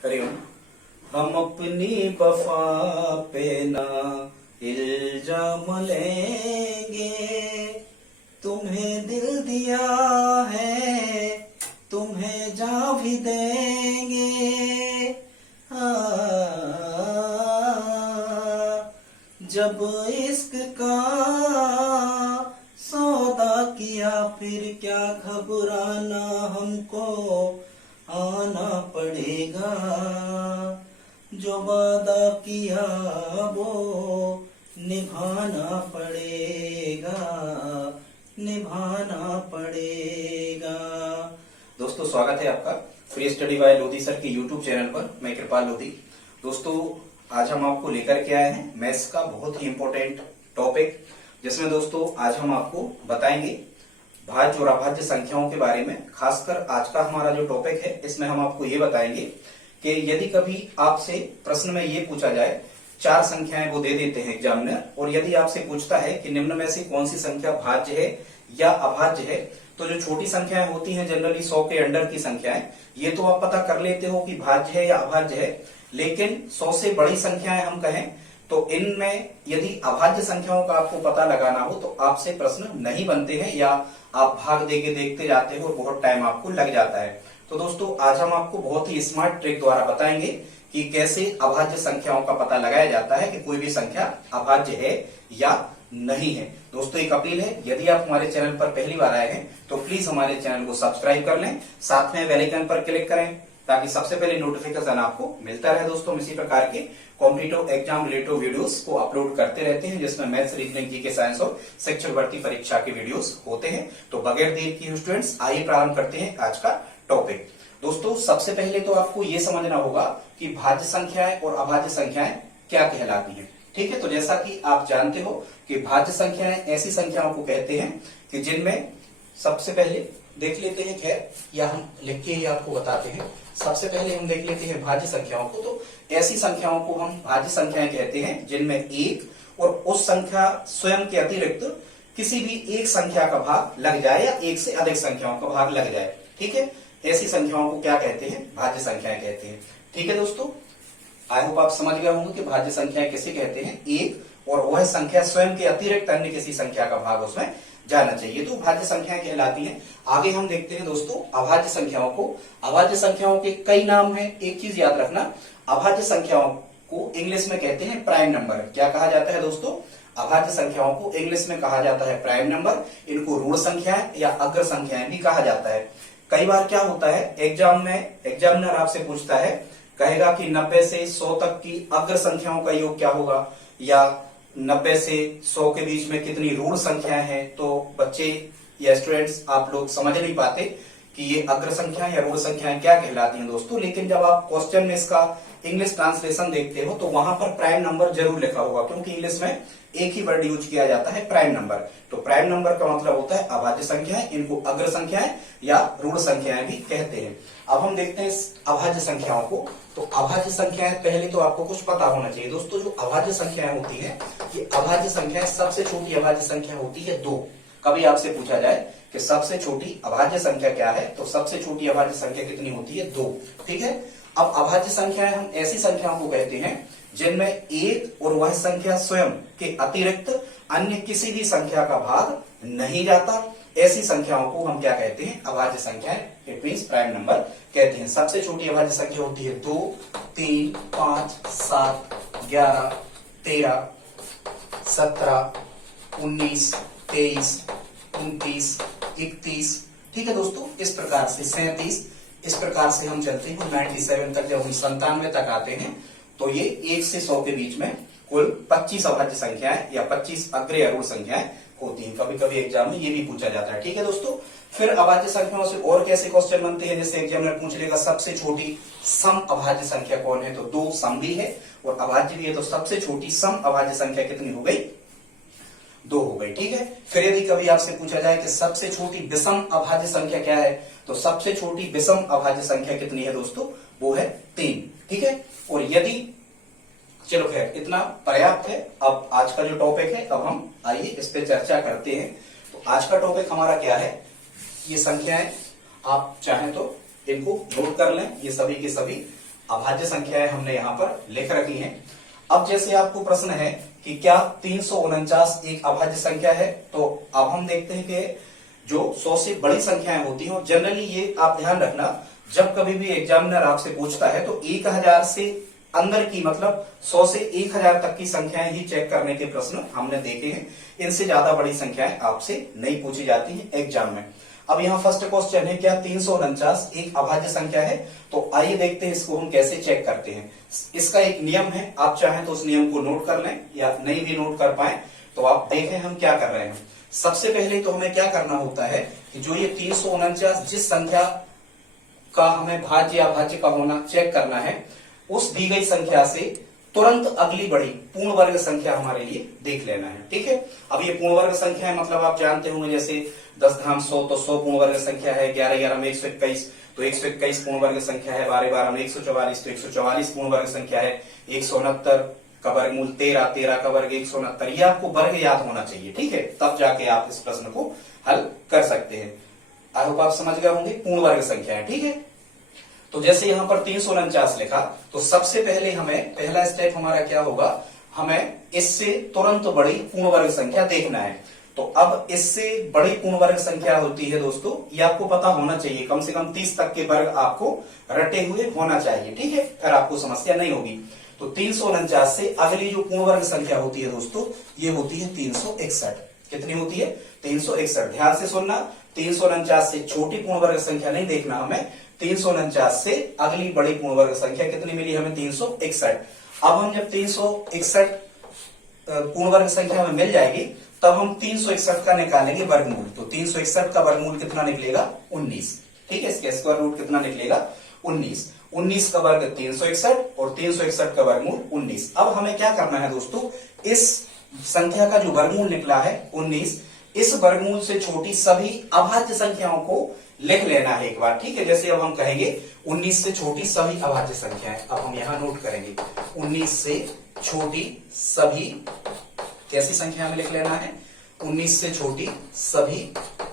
हरिओम। हम अपनी वफा पे ना इल्जाम लेंगे, तुम्हें दिल दिया है तुम्हें जा भी देंगे। जब इश्क का सौदा किया फिर क्या घबराना, हमको आना पड़ेगा। जो वादा किया वो निभाना पड़ेगा, निभाना पड़ेगा। दोस्तों, स्वागत है आपका free study bye Lodhi sir के यूट्यूब चैनल पर। मैं कृपाल लोधी। दोस्तों, आज हम आपको लेकर के आए हैं मैथ्स का बहुत ही इंपॉर्टेंट टॉपिक, जिसमें दोस्तों आज हम आपको बताएंगे भाज्य और अभाज्य संख्याओं के बारे में। खासकर आज का हमारा जो टॉपिक है, इसमें हम आपको ये बताएंगे कि यदि कभी आपसे प्रश्न में ये पूछा जाए, चार संख्याएं वो दे देते हैं एग्जामिनर, और यदि आपसे पूछता है कि निम्न में से कौन सी संख्या भाज्य है या अभाज्य है, तो जो छोटी संख्याएं होती हैं जनरली 100 के अंडर की संख्याएं, ये तो आप पता कर लेते हो कि भाज्य है या अभाज्य है। लेकिन 100 से बड़ी संख्याएं हम कहें तो इनमें यदि अभाज्य संख्याओं का आपको पता लगाना हो तो आपसे प्रश्न नहीं बनते हैं, या आप भाग देके देखते जाते हो और बहुत टाइम आपको लग जाता है। तो दोस्तों, आज हम आपको बहुत ही स्मार्ट ट्रिक द्वारा बताएंगे कि कैसे अभाज्य संख्याओं का पता लगाया जाता है कि कोई भी संख्या अभाज्य है या नहीं है। दोस्तों, एक अपील है, यदि आप हमारे चैनल पर पहली बार आए हैं तो प्लीज हमारे चैनल को सब्सक्राइब कर लें, साथ में बेल आइकन पर क्लिक करें ताकि सबसे पहले नोटिफिकेशन आपको मिलता रहे। दोस्तों, हम इसी प्रकार के कॉम्पिटिटिव एग्जाम रिलेटेड वीडियोस को अपलोड करते रहते हैं, जिसमें मैथ्स, रीजनिंग, जीके, साइंस और शिक्षक भर्ती परीक्षा के वीडियोस होते हैं। तो बगैर देर किए स्टूडेंट्स, आइए प्रारंभ करते हैं आज का टॉपिक। दोस्तों, सबसे पहले तो आपको ये समझना होगा कि भाज्य संख्याएं और अभाज्य संख्याएं क्या कहलाती हैं। ठीक है, तो जैसा कि आप जानते हो कि भाज्य संख्याएं ऐसी संख्याओं को कहते हैं कि जिनमें सबसे पहले देख लेते हैं, खैर या हम लिख के ही आपको बताते हैं। सबसे पहले हम देख लेते हैं भाज्य संख्याओं को। तो ऐसी संख्याओं को हम भाज्य संख्याएं कहते हैं जिनमें एक और उस संख्या स्वयं के अतिरिक्त किसी भी एक संख्या का भाग लग जाए या एक से अधिक संख्याओं का भाग लग जाए। ठीक है, ऐसी संख्याओं को क्या कहते हैं? भाज्य संख्याएं कहते हैं। ठीक है दोस्तों, आई होप आप समझ गए होंगे कि भाज्य संख्याएं किसे कहते हैं। एक और वह संख्या स्वयं के अतिरिक्त अन्य किसी संख्या का भाग उसमें जाना चाहिए, तो भाज्य संख्याएं कहलाती हैं। आगे हम देखते हैं दोस्तों अभाज्य संख्याओं को। अभाज्य संख्याओं के कई नाम हैं। एक चीज याद रखना, अभाज्य संख्याओं को इंग्लिश में कहते हैं प्राइम नंबर। क्या कहा जाता है दोस्तों? अभाज्य संख्याओं को इंग्लिश में कहा जाता है प्राइम नंबर। इनको ऋण संख्याएं या अग्र संख्याएं भी कहा जाता है। कई बार क्या होता है, एग्जाम में एग्जामिनर आपसे पूछता है, कहेगा कि 90 से 100 तक की अग्र संख्याओं का योग क्या होगा, या 90 से 100 के बीच में कितनी ऋण संख्याएं हैं। तो बच्चे या स्टूडेंट्स आप लोग समझ नहीं पाते कि ये अग्र संख्याएं या ऋण संख्याएं क्या कहलाती हैं दोस्तों। लेकिन जब आप क्वेश्चन में इसका इंग्लिश ट्रांसलेशन देखते हो तो वहां पर प्राइम नंबर जरूर लिखा होगा, क्योंकि इंग्लिश में एक ही वर्ड यूज किया जाता है, प्राइम नंबर। तो प्राइम नंबर का मतलब होता है अभाज्य संख्याएं। इनको अग्र संख्याएं या ऋण संख्याएं भी कहते हैं। अब हम देखते हैं अभाज्य संख्याओं को। तो अभाज्य संख्याएं पहले तो आपको कुछ पता होना चाहिए दोस्तों। जो अभाज्य संख्याएं होती है, ये अभाज्य संख्याएं, सबसे छोटी अभाज्य संख्या होती है 2। कभी आपसे पूछा जाए कि सबसे छोटी अभाज्य संख्या क्या है, तो सबसे छोटी अभाज्य संख्या कितनी होती है? 2। ठीक है, अब अभाज्य संख्याएं हम ऐसी संख्याओं को कहते हैं जिनमें एक और वह संख्या स्वयं के अतिरिक्त अन्य किसी भी संख्या का भाग नहीं जाता। ऐसी संख्याओं को हम क्या कहते हैं? अभाज्य संख्याएं, इट मींस प्राइम नंबर कहते हैं। सबसे छोटी अभाज्य संख्या होती है 2, 3, 5, 7, 11, 13, 17, 19, 23, 29, 31। ठीक है दोस्तों, इस प्रकार से 37, इस प्रकार से हम चलते हैं 97 तक। जब हम 97 तक आते हैं तो ये 1 से 100 के बीच में कुल 25 अभाज्य संख्याएं या 25 अग्र या ऋण संख्याएं होती हैं। कभी कभी एग्जाम में ये भी पूछा जाता है। ठीक है दोस्तों, फिर अभाज्य संख्याओं से और कैसे क्वेश्चन बनते हैं, जैसे एग्जामिनर पूछ लेगा सबसे छोटी सम अभाज्य संख्या कौन है, तो 2 सम भी है और अभाज्य भी है। तो सबसे छोटी सम अभाज्य संख्या कितनी हो गई? 2 हो गई। ठीक है, फिर यदि कभी आपसे पूछा जाए कि सबसे छोटी विषम अभाज्य संख्या क्या है, तो सबसे छोटी विषम अभाज्य संख्या कितनी है दोस्तों? वो है 3। ठीक है, और यदि, चलो खैर इतना पर्याप्त है। अब आज का जो टॉपिक है, अब हम आइए इस पे चर्चा करते हैं। तो आज का टॉपिक हमारा क्या है? ये संख्याएं आप चाहें तो इनको नोट कर लें। ये सभी के सभी अभाज्य संख्याएं हमने यहाँ पर लिख रखी हैं। अब जैसे आपको प्रश्न है कि क्या 349 एक अभाज्य संख्या है, तो अब हम देखते हैं कि जो 100 से बड़ी संख्याएं होती हैं, जनरली ये आप ध्यान रखना, जब कभी भी एग्जामिनर आपसे पूछता है तो 1000 से अंदर की, मतलब 100 से 1000 तक की संख्याएं ही चेक करने के प्रश्न हमने देखे हैं। इनसे ज्यादा बड़ी संख्याएं आपसे नहीं पूछी जाती हैं एग्जाम में। अब यहाँ फर्स्ट क्वेश्चन है, क्या 349 एक अभाज्य संख्या है? तो आइए देखते हैं इसको हम कैसे चेक करते हैं। इसका एक नियम है, आप चाहें तो उस नियम को नोट कर लें, या नहीं भी नोट कर पाए तो आप देखें हम क्या कर रहे हैं। सबसे पहले तो हमें क्या करना होता है कि जो ये 349 जिस संख्या का हमें भाज्य या अभाज्य का होना चेक करना है, उस दी गई संख्या से तुरंत अगली बड़ी पूर्ण वर्ग संख्या हमारे लिए देख लेना है। ठीक है, अब ये पूर्ण वर्ग संख्या है, मतलब आप जानते होंगे जैसे 10 धाम 100 तो 100 पूर्ण वर्ग संख्या है, 11 11 में 121 तो 121 पूर्ण वर्ग संख्या है, 12 12 में 144 तो 144 पूर्ण वर्ग संख्या है, 169 का वर्गमूल 13, 13 का वर्ग 169। ये आपको वर्ग याद होना चाहिए, ठीक है, तब जाके आप इस प्रश्न को हल कर सकते हैं। आई होप आप समझ गए होंगे पूर्ण वर्ग संख्या है। ठीक है, तो जैसे यहां पर 349 लिखा, तो सबसे पहले हमें पहला स्टेप हमारा क्या होगा, हमें इससे तुरंत बड़ी पूर्ण वर्ग संख्या देखना है। तो अब इससे बड़ी पूर्ण वर्ग संख्या होती है दोस्तों, ये आपको पता होना चाहिए, कम से कम 30 तक के वर्ग आपको रटे हुए होना चाहिए। ठीक है, फिर आपको समस्या नहीं होगी। तो 349 से अगली जो पूर्ण वर्ग संख्या होती है दोस्तों, ये होती है 361। कितनी होती है? 361। ध्यान से सुनना, 349 से छोटी पूर्ण वर्ग संख्या नहीं देखना हमें, 349 से अगली बड़ी पूर्ण वर्ग संख्या कितनी मिली हमें? 361। अब हम जब 361 पूर्ण वर्ग संख्या में मिल जाएगी, तब हम 361 का निकालेंगे वर्गमूल। तो 361 का वर्गमूल कितना निकलेगा? 19। ठीक है, इसका स्क्वायर रूट कितना निकलेगा? 19। 19 का वर्ग 361 और 361 का वर्गमूल 19। अब हमें क्या करना है दोस्तों, इस संख्या का जो वर्गमूल निकला है 19, इस वर्गमूल से छोटी सभी अभाज्य संख्याओं को लिख लेना है एक बार। ठीक है, जैसे अब हम कहेंगे 19 से छोटी सभी अभाज्य संख्याएं, अब हम यहां नोट करेंगे 19 से छोटी सभी, कैसी संख्या में लिख लेना है? 19 से छोटी सभी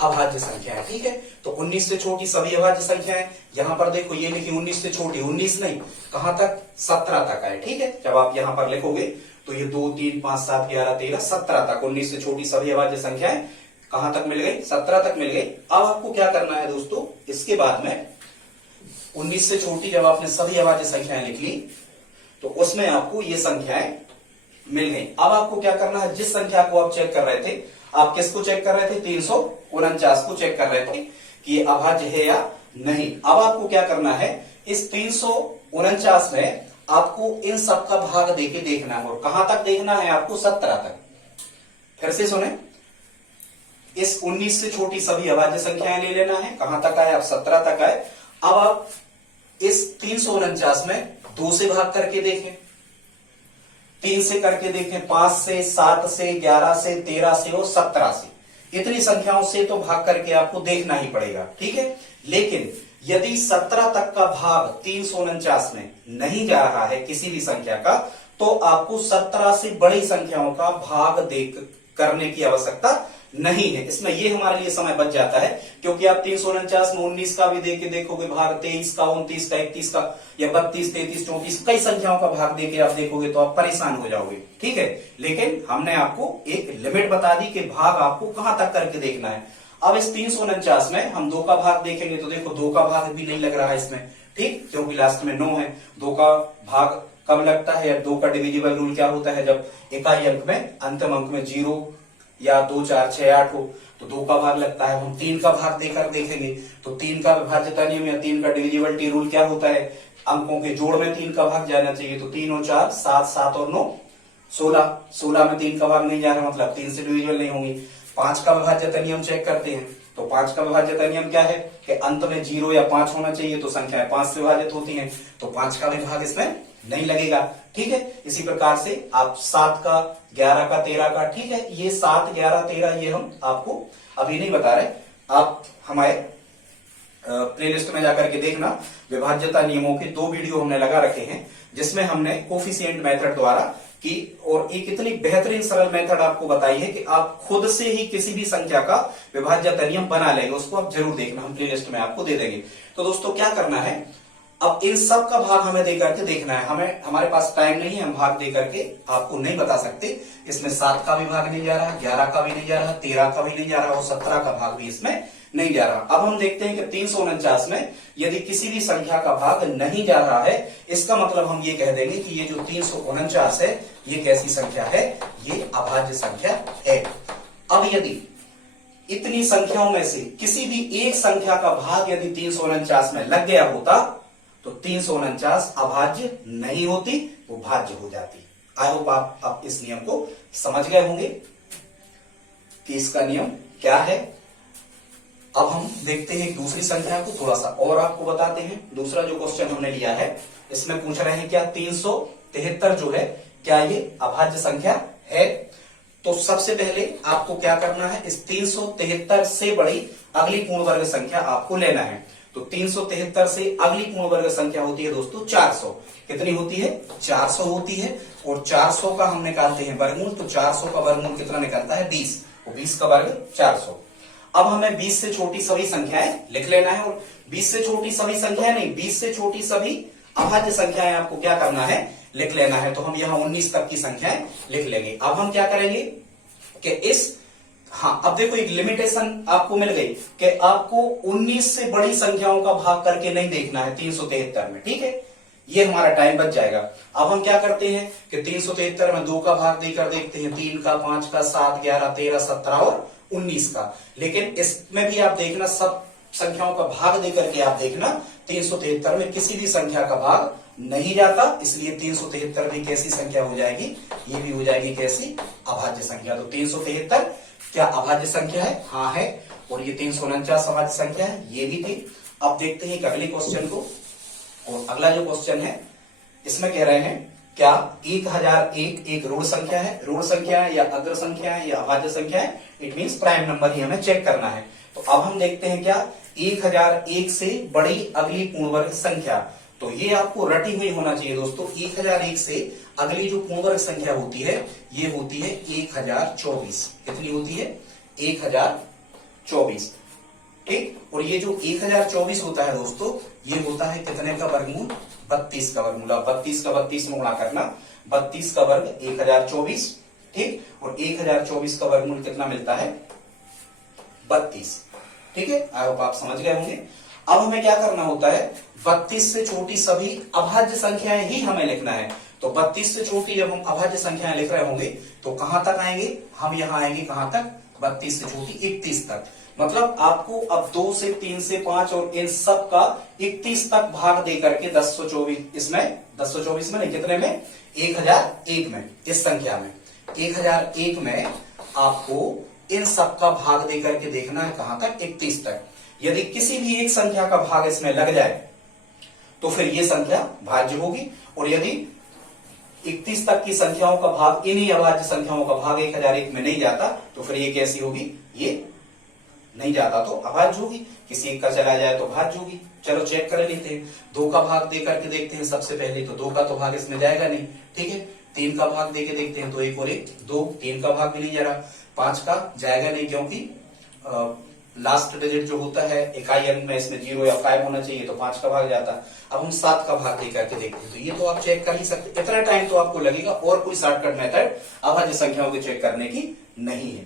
अभाज्य संख्याएं। ठीक है, तो 19 से छोटी सभी अभाज्य संख्याएं, यहां पर देखो ये लिखी 19 से छोटी, 19 नहीं, कहां तक? 17 तक है। ठीक है, जब आप यहां पर लिखोगे तो ये 2 3 5 7 11 13 17 तक 19 से छोटी सभी अभाज्य संख्याएं कहां तक मिल गई? 17 तक मिल गई। अब आपको क्या करना है दोस्तों, इसके बाद में 19 से छोटी जब आपने सभी अभाज्य संख्याएं लिख ली, तो उसमें आपको ये संख्याएं मिल गई। अब आपको क्या करना है, जिस संख्या को आप चेक कर रहे थे, आप किसको चेक कर रहे थे? 349 को चेक कर रहे थे कि ये अभाज्य है या नहीं। अब आपको क्या करना है, इस 349 में आपको इन सब का भाग देके देखना है, और कहां तक देखना है आपको? 17 तक। फिर से सुने, इस 19 से छोटी सभी अभाज्य संख्याएं ले लेना है, कहां तक आए आप? 17 तक आए। अब आप इस 349 में 2 से भाग करके देखें, 3 से करके देखें, 5 से, 7 से, 11 से, 13 से और 17 से, इतनी संख्याओं से तो भाग करके आपको देखना ही पड़ेगा। ठीक है, लेकिन यदि 17 तक का भाग 349 में नहीं जा रहा है किसी भी संख्या का, तो आपको 17 से बड़ी संख्याओं का भाग देख करने की आवश्यकता नहीं है। इसमें ये हमारे लिए समय बच जाता है, क्योंकि आप 349 में 19 का भी देके देखोगे भाग, 23 का, 29 का, 31 का, या 32, 33, 34 कई संख्याओं का भाग देके आप देखोगे तो आप परेशान हो जाओगे। ठीक है, लेकिन हमने आपको एक लिमिट बता दी कि भाग आपको कहां तक करके देखना है। अब इस 349 में हम 2 का भाग देखेंगे, तो देखो 2 का भाग भी नहीं लग रहा है इसमें। ठीक, क्योंकि लास्ट में 9 है। 2 का भाग कब लगता है, या 2 का डिविजिबल रूल क्या होता है? जब इकाई अंक में, अंतिम अंक में 0 या 2 4 6 8 हो तो 2 का भाग लगता है। हम 3 का भाग देकर देखेंगे, तो 3 का विभाज्यता नियम या 3 का डिविजिबिलिटी रूल क्या होता है? अंकों के जोड़ में 3 का भाग जाना चाहिए। तो 3 और 4 7, 7 और 9 16, 16 में 3 का भाग नहीं जा रहा, मतलब 3 से डिविजिबल नहीं होंगी। 5 का विभाज्यता नियम चेक करते हैं, तो 5 का विभाज्यता नियम क्या है कि अंत में 0 या 5 होना चाहिए, तो संख्याएं 5 से विभाजित होती हैं, तो 5 का भी भाग इसमें नहीं लगेगा। ठीक है, इसी प्रकार से आप 7 का, 11 का, 13 का, ठीक है, ये 7 11 13 ये हम आपको अभी नहीं बता रहे, आप हमारे प्लेलिस्ट में जाकर के देखना। विभाज्यता नियमों के 2 वीडियो हमने लगा रखे हैं, जिसमें हमने कोफिशिएंट मेथड द्वारा की, और एक इतनी बेहतरीन सरल मेथड आपको बताई है कि आप खुद से ही किसी भी संख्या का विभाज्यता नियम बना लेंगे। उसको आप जरूर देखना, हम प्लेलिस्ट में आपको दे देंगे। तो दोस्तों क्या करना है, अब इन सब का भाग हमें दे करके देखना है, हमारे पास टाइम नहीं है, हम भाग दे करके आपको नहीं बता सकते। इसमें 7 का भी भाग नहीं जा रहा, 11 का भी नहीं जा रहा, 13 का भी नहीं जा रहा और 17 का भाग भी इसमें नहीं जा रहा। अब हम देखते हैं कि 349 में यदि किसी भी संख्या का भाग नहीं जा रहा है, इसका मतलब हम ये कह देंगे कि ये जो 349 है ये कैसी संख्या है, ये अभाज्य संख्या है। अब यदि इतनी संख्याओं में से किसी भी एक संख्या का भाग यदि 349 में लग गया होता तो 349 अभाज्य नहीं होती, वो भाज्य हो जाती। आई होप आप इस नियम को समझ गए होंगे कि इसका नियम क्या है। अब हम देखते हैं एक दूसरी संख्या को, थोड़ा सा और आपको बताते हैं। दूसरा जो क्वेश्चन हमने लिया है इसमें पूछ रहे हैं क्या 373 जो है क्या ये अभाज्य संख्या है। तो सबसे पहले आपको क्या करना है, इस 373 से बड़ी अगली पूर्ण वर्ग संख्या आपको लेना है। तो 373 से अगली पूर्ण वर्ग संख्या होती है दोस्तों 400। कितनी होती है, 400 होती है। और 400 का हम निकालते हैं वर्गमूल, तो 400 का वर्गमूल कितना निकलता है 20, और 20 का वर्ग 400। अब हमें 20 से छोटी सभी संख्याएं लिख लेना है, और 20 से छोटी सभी संख्याएं नहीं, 20 से छोटी सभी अभाज्य संख्याएं आपको क्या करना है, लिख लेना है। तो हम यहां 19 तक की संख्याएं लिख लेंगे। अब हम क्या करेंगे कि अब देखो एक लिमिटेशन आपको मिल गई कि आपको 19 से बड़ी संख्याओं का भाग करके नहीं देखना है 373 में, ठीक है, ये हमारा टाइम बच जाएगा। अब हम क्या करते हैं कि 373 में 2 का भाग देकर देखते हैं, 3 का, 5 का, 7, 11, 13, 17 और 19 का। लेकिन इसमें भी आप देखना सब संख्याओं का भाग देकर के आप देखना 373 में किसी भी संख्या का भाग नहीं जाता, इसलिए 373 भी कैसी संख्या हो जाएगी, ये भी हो जाएगी कैसी, अभाज्य संख्या। तो 373 क्या अभाज्य संख्या है, हाँ है। और ये 349 अभाज्य संख्या है, ये भी थी। अब देखते हैं अगले क्वेश्चन को। और अगला जो क्वेश्चन है इसमें कह रहे हैं क्या 1001 एक ऋण संख्या है, ऋण संख्या है या अग्र संख्या है या अभाज्य संख्या है, इट मींस प्राइम नंबर ही हमें चेक करना है। तो अब हम देखते हैं क्या 1001 से बड़ी अगली पूर्ण वर्ग संख्या, तो ये आपको रटी हुई होना चाहिए दोस्तों। 1001 से अगली जो पूर्ण वर्ग संख्या होती है ये होती है 1024। कितनी होती है, 1024, ठीक। और ये जो 1024 होता है दोस्तों, ये होता है कितने का वर्गमूल, 32 का वर्गमूल। 32 का 32 में गुणा करना, 32 का वर्ग 1024, ठीक। और 1024 का वर्गमूल कितना मिलता है, 32, ठीक है। आई होप आप समझ गए होंगे। अब हमें क्या करना होता है, 32 से छोटी सभी अभाज्य संख्याएं ही हमें लिखना है। तो 32 से छोटी जब हम अभाज्य संख्याएं लिख रहे होंगे तो कहां तक आएंगे, हम यहां आएंगे कहां तक, 32 से छोटी 31 तक। मतलब आपको अब 2 से 3 से 5 और इन सब का 31 तक भाग दे करके 1024, इसमें 1024 में नहीं, कितने में, 1001 में, इस संख्या में 1001 में आपको इन सब का भाग दे करके देखना है कहां तक, 31 तक। यदि किसी भी एक संख्या का भाग इसमें लग जाए तो फिर ये संख्या भाज्य होगी। और यदि 31 तक की संख्याओं का भाग, इन्हीं अभाज्य संख्याओं का भाग 1001 में नहीं जाता तो फिर ये कैसी होगी, ये नहीं जाता तो अभाज्य होगी। किसी एक का चला जाए तो भाज्य होगी। चलो चेक कर लेते हैं, 2 का भाग दे करके देखते हैं सबसे पहले। तो 2 का तो भाग इसमें जाएगा नहीं, ठीक है। 3 का भाग देके देखते हैं, तो 1 और 1 2, 3 का भाग भी नहीं जा रहा। 5 का जाएगा नहीं क्योंकि लास्ट डिजिट जो होता है इकाई अंक में इसमें 0 या 5 होना चाहिए, तो 5 का भाग जाता। अब हम 7 का भाग दे करके देखते हैं, तो ये तो आप चेक कर ही सकते, इतना टाइम तो आपको लगेगा। और कोई शॉर्टकट मेथड अभाज्य संख्याओं को चेक करने की नहीं है,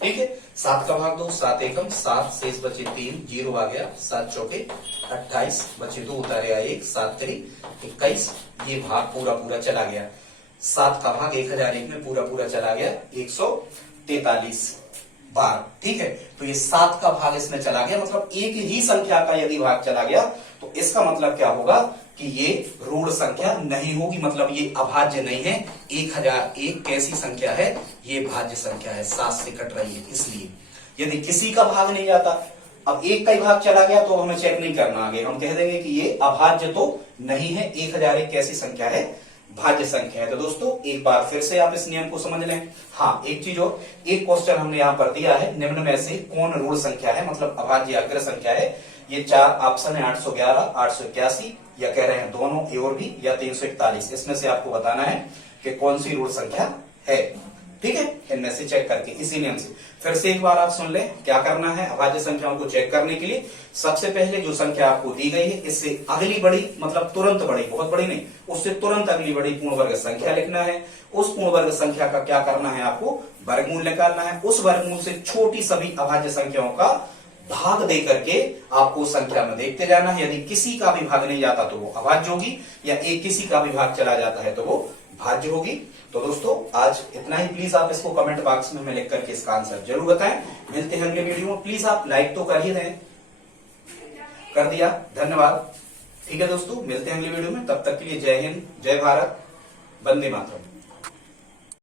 ठीक है। 7 का भाग दो, 7 एकम 7, शेष बचे 3, 0 आ गया, 7 चौके 28, बचे 2, उतारे 1, 7 3 21, ये भाग पूरा पूरा चला गया। 7 का भाग 1001 में पूरा पूरा चला गया 143 बार, ठीक है। तो ये 7 का भाग इसमें चला गया, मतलब एक ही संख्या का यदि भाग चला गया तो इसका मतलब क्या होगा कि ये ऋण संख्या नहीं होगी, मतलब ये अभाज्य नहीं है। 1001 कैसी संख्या है, ये भाज्य संख्या है, 7 से कट रही है। इसलिए यदि किसी का भाग नहीं जाता, अब एक का ही भाग चला गया तो हमें चेक नहीं करना आगे, हम कह देंगे कि ये अभाज्य तो नहीं है। 1001 कैसी संख्या है, भाज्य संख्या है। तो दोस्तों एक बार फिर से आप इस नियम को समझ लें। हाँ, एक चीज और, एक क्वेश्चन हमने यहाँ पर दिया है, निम्न में से कौन ऋण संख्या है, मतलब अभाज्य अग्र संख्या है। ये 4 ऑप्शन है, 811, 881, या कह रहे हैं दोनों ए और बी, या 341। इसमें से आपको बताना है कि कौन सी ऋण संख्या है। ठीक है, इनमें से चेक करके इसी नियम से। फिर से एक बार आप सुन लें क्या करना है अभाज्य संख्याओं को चेक करने के लिए। सबसे पहले जो संख्या आपको दी गई है इससे अगली बड़ी, मतलब तुरंत बड़ी, बहुत बड़ी नहीं, उससे तुरंत अगली बड़ी पूर्ण वर्ग संख्या लिखना है। उस पूर्ण वर्ग संख्या का क्या करना है, आपको वर्गमूल निकालना है। उस वर्गमूल से छोटी सभी अभाज्य संख्याओं का भाग दे करके आपको संख्या में देखते जाना है। यदि किसी का भी भाग नहीं जाता तो वो अभाज्य होगी, या एक किसी का भी भाग चला जाता है तो वो भाज्य होगी। तो दोस्तों आज इतना ही। प्लीज आप इसको कमेंट बॉक्स में लिख करके इसका आंसर जरूर बताएं। मिलते हैं अगले वीडियो में। प्लीज आप लाइक तो कर ही दें। कर दिया, धन्यवाद। ठीक है दोस्तों, मिलते हैं अगले वीडियो में। तब तक के लिए जय हिंद, जय भारत, वंदे मातरम।